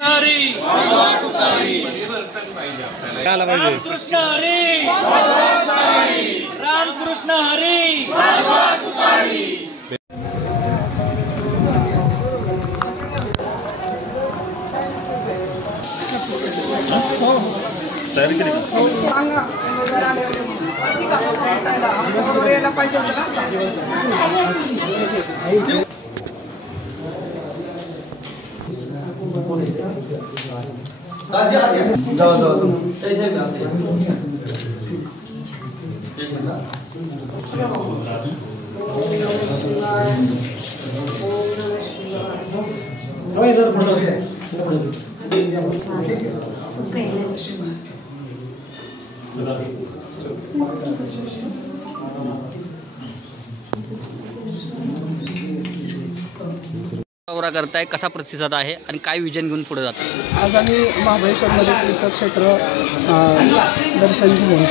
रामकृष्ण हरी, रामकृष्ण हरी। दौरा करताय, कसा प्रतिसाद आहे आणि काय विजन घेऊन पुढे जातात? आज आम्ही महाबळेश्वरमध्ये तीर्थक्षेत्र दर्शन घेऊन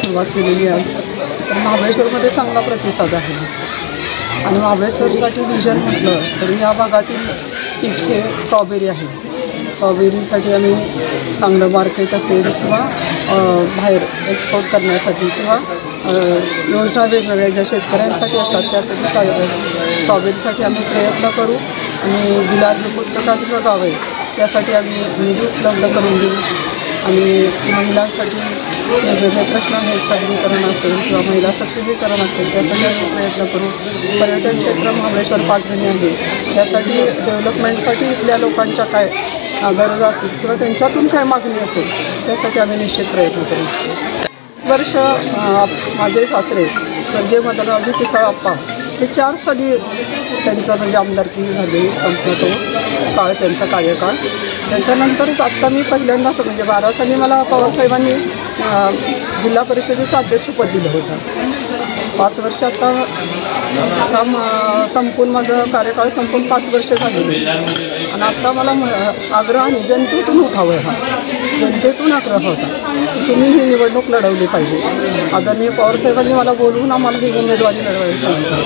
सुरुवात केलेली आहे। तर महाबळेश्वरमध्ये चांगला प्रतिसाद आहे आणि महाबळेश्वरसाठी विजन म्हटलं तर या भागातील पीक हे स्ट्रॉबेरी आहे। स्ट्रॉबेरीसाठी आम्ही चांगलं मार्केट असेल किंवा बाहेर एक्सपोर्ट करण्यासाठी किंवा योजना वेगवेगळ्या ज्या शेतकऱ्यांसाठी असतात त्यासाठी स्ट्रॉबेरीसाठी आम्ही प्रयत्न करू आणि बिलारी पुस्तकाचं गाव आहे त्यासाठी आम्ही निधी उपलब्ध करून देऊ आणि महिलांसाठी वेगवेगळे प्रश्न आहेत, सबलीकरण असेल किंवा महिला सक्षमीकरण असेल त्यासाठी आम्ही प्रयत्न करू। पर्यटन क्षेत्र महाबळेश्वर पाचगणी आहे त्यासाठी डेव्हलपमेंटसाठी इथल्या लोकांच्या काय गरजा असतील किंवा त्यांच्यातून काय मागणी असेल त्यासाठी आम्ही निश्चित प्रयत्न करू। वर्ष माझे सासरे स्वर्गीय मदनरावजी पिसाळप्पा हे 4 साली त्यांचं म्हणजे आमदारकी झाली, संपला तो काळ त्यांचा कार्यकाळ। त्याच्यानंतरच आत्ता मी पहिल्यांदाच म्हणजे 12 साली मला पवारसाहेबांनी जिल्हा परिषदेचं अध्यक्षपद दिलं होतं। 5 वर्ष आता काम संपून माझं कार्यकाळ संपून 5 वर्ष झालेली आणि आत्ता मला आग्रहाने जनतेतून उठावं हा जनतेतून आग्रह होता की तुम्ही ही निवडणूक लढवली पाहिजे। आदरणीय पवारसाहेबांनी मला बोलवून आम्हाला ही उमेदवारी लढवायला सांगितलं।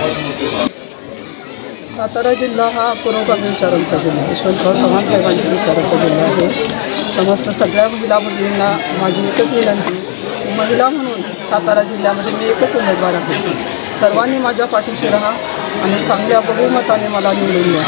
सातारा जिल्हा हा पुरोगामी विचारांचा जिल्हा, यशवंतराव चव्हाण साहेबांच्या विचारांचा जिल्हा आहे। समस्त सगळ्या महिला भगिनींना माझी एकच विनंती, महिला म्हणून सातारा जिल्ह्यामध्ये मी एकच उमेदवार आहे। सर्वांनी माझ्या पाठीशी राहा आणि चांगल्या बहुमताने मला निवडून द्या।